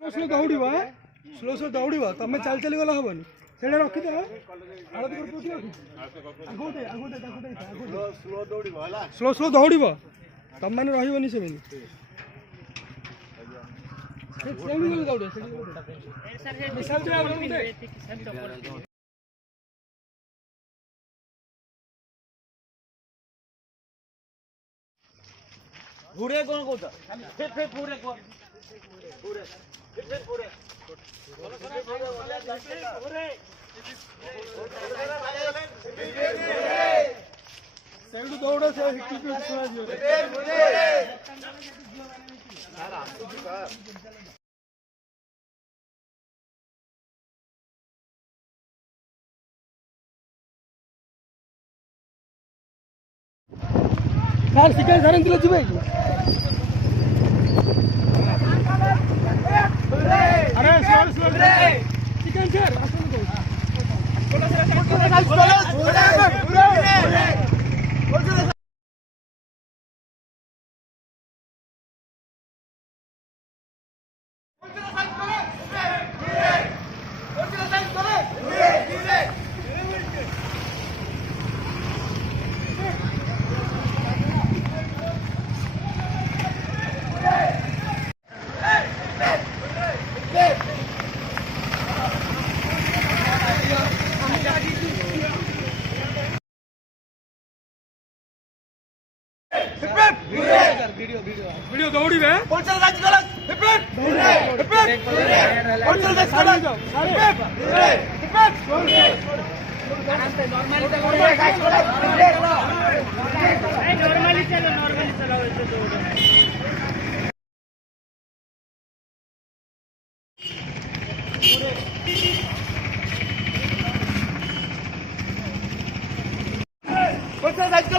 slow ଦୌଡ଼ିବ slow ଦୌଡ଼ିବ ତମେ ଚାଲି ଚାଲି ଗଲେ ହବନି ସେଇଟା ରଖିଦିଅ ସ୍ଲୋ ଦୌଡ଼ିବ ତମମାନେ ରହିବନି ସେମିତି ঘুরে কোন কথা ফের ফের ঘুরে কোন ঘুরে ফের ঘুরে ସେଇଠୁ ଦୌଡ଼ ସେ ଶୁଣାଯିବ ସାର୍ ଶିକାରୀ ସାର୍ ଏମିତି ଯିବେ କି अरे स्लो चिकन सर वीडियो दौड़ी में पोलचल राज गलत हिपट हिपट पोलचल राज गलत हिपट हिपट नॉर्मली चलो नॉर्मली चलो पोलचल राज